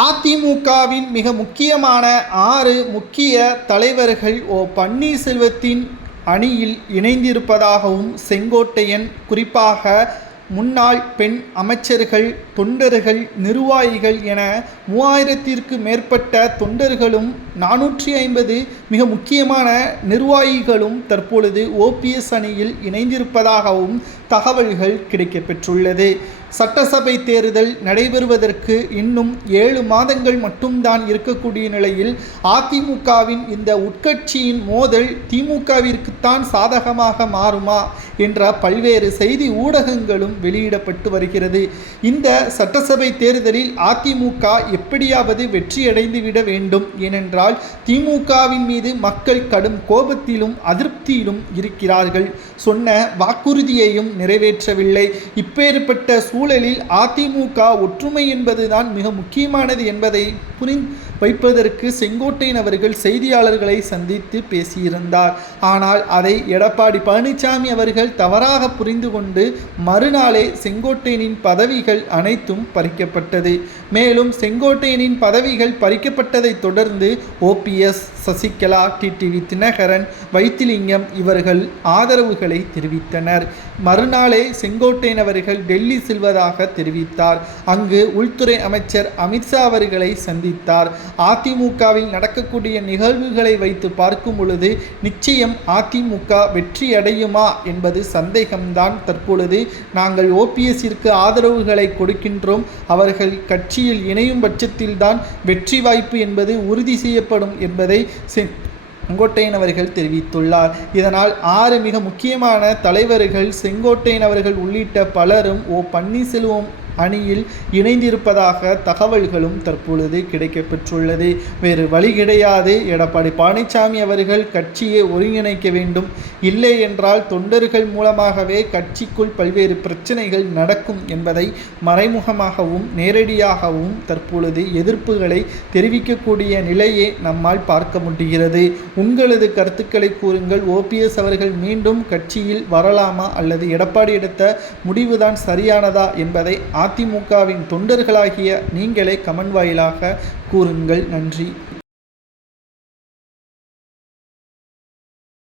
அதிமுகவின் மிக முக்கியமான 6 முக்கிய தலைவர்கள் பன்னீர்செல்வத்தின் அணியில் இணைந்திருப்பதாகவும் செங்கோட்டையன் குறிப்பாக முன்னாள் பெண் அமைச்சர்கள், தொண்டர்கள், நிர்வாகிகள் என 3000ற்கு மேற்பட்ட தொண்டர்களும் 450 மிக முக்கியமான நிர்வாகிகளும் தற்பொழுது ஓபிஎஸ் அணியில் இணைந்திருப்பதாகவும் தகவல்கள் கிடைக்கப்பெற்றுள்ளது. சட்டசபை தேர்தல் நடைபெறுவதற்கு இன்னும் 7 மாதங்கள் மட்டும்தான் இருக்கக்கூடிய நிலையில் அதிமுகவின் இந்த உட்கட்சியின் மோதல் திமுகவிற்குத்தான் சாதகமாக மாறுமா என்ற பல்வேறு செய்தி ஊடகங்களும் வெளியிடப்பட்டு வருகிறது. இந்த சட்டசபை தேர்தலில் அதிமுக எப்படியாவது வெற்றியடைந்துவிட வேண்டும். ஏனென்றால் திமுகவின் மீது மக்கள் கடும் கோபத்திலும் அதிருப்தியிலும் இருக்கிறார்கள். சொன்ன வாக்குறுதியையும் நிறைவேற்றவில்லை. இப்பேற்பட்ட சூழலில் அதிமுக ஒற்றுமை என்பதுதான் மிக முக்கியமானது என்பதை வைப்பதற்கு செங்கோட்டையன் அவர்கள் செய்தியாளர்களை சந்தித்து பேசியிருந்தார். ஆனால் அதை எடப்பாடி பழனிசாமி அவர்கள் தவறாக புரிந்து கொண்டு மறுநாளே செங்கோட்டையனின் பதவிகள் அனைத்தும் பறிக்கப்பட்டது. மேலும் செங்கோட்டையனின் பதவிகள் பறிக்கப்பட்டதை தொடர்ந்து ஓபிஎஸ், சசிகலா, டிடிவி தினகரன், வைத்திலிங்கம் இவர்கள் ஆதரவுகளை தெரிவித்தனர். மறுநாளே செங்கோட்டையன் அவர்கள் டெல்லி செல்வதாக தெரிவித்தார். அங்கு உள்துறை அமைச்சர் அமித்ஷா அவர்களை சந்தித்தார். அதிமுகவில் நடக்கக்கூடிய நிகழ்வுகளை வைத்து பார்க்கும் பொழுது நிச்சயம் அதிமுக வெற்றி அடையுமா என்பது சந்தேகம்தான். தற்பொழுது நாங்கள் ஓபிஎஸ்ஸிற்கு ஆதரவுகளை கொடுக்கின்றோம். அவர்கள் கட்சியில் இணையும் பட்சத்தில்தான் வெற்றி வாய்ப்பு என்பது உறுதி செய்யப்படும் என்பதை செங்கோட்டையன் அவர்கள் தெரிவித்துள்ளார். இதனால் 6 மிக முக்கியமான தலைவர்கள் செங்கோட்டையன் அவர்கள் உள்ளிட்ட பலரும் பன்னீர்செல்வம் அணியில் இணைந்திருப்பதாக தகவல்களும் தற்பொழுது கிடைக்கப்பெற்றுள்ளது. வேறு வழி கிடையாது. எடப்பாடி பழனிசாமி அவர்கள் கட்சியை ஒருங்கிணைக்க வேண்டும். இல்லை என்றால் தொண்டர்கள் மூலமாகவே கட்சிக்குள் பல்வேறு பிரச்சனைகள் நடக்கும் என்பதை மறைமுகமாகவும் நேரடியாகவும் தற்பொழுது எதிர்ப்புகளை தெரிவிக்கக்கூடிய நிலையை நம்மால் பார்க்க முடிகிறது. உங்களது கருத்துக்களை கூறுங்கள். ஓபிஎஸ் அவர்கள் மீண்டும் கட்சியில் வரலாமா அல்லது எடப்பாடி எடுத்த முடிவுதான் சரியானதா என்பதை அதிமுகவின் தொண்டர்களாகிய நீங்களே கமெண்ட் வாயிலாக கூறுங்கள். நன்றி.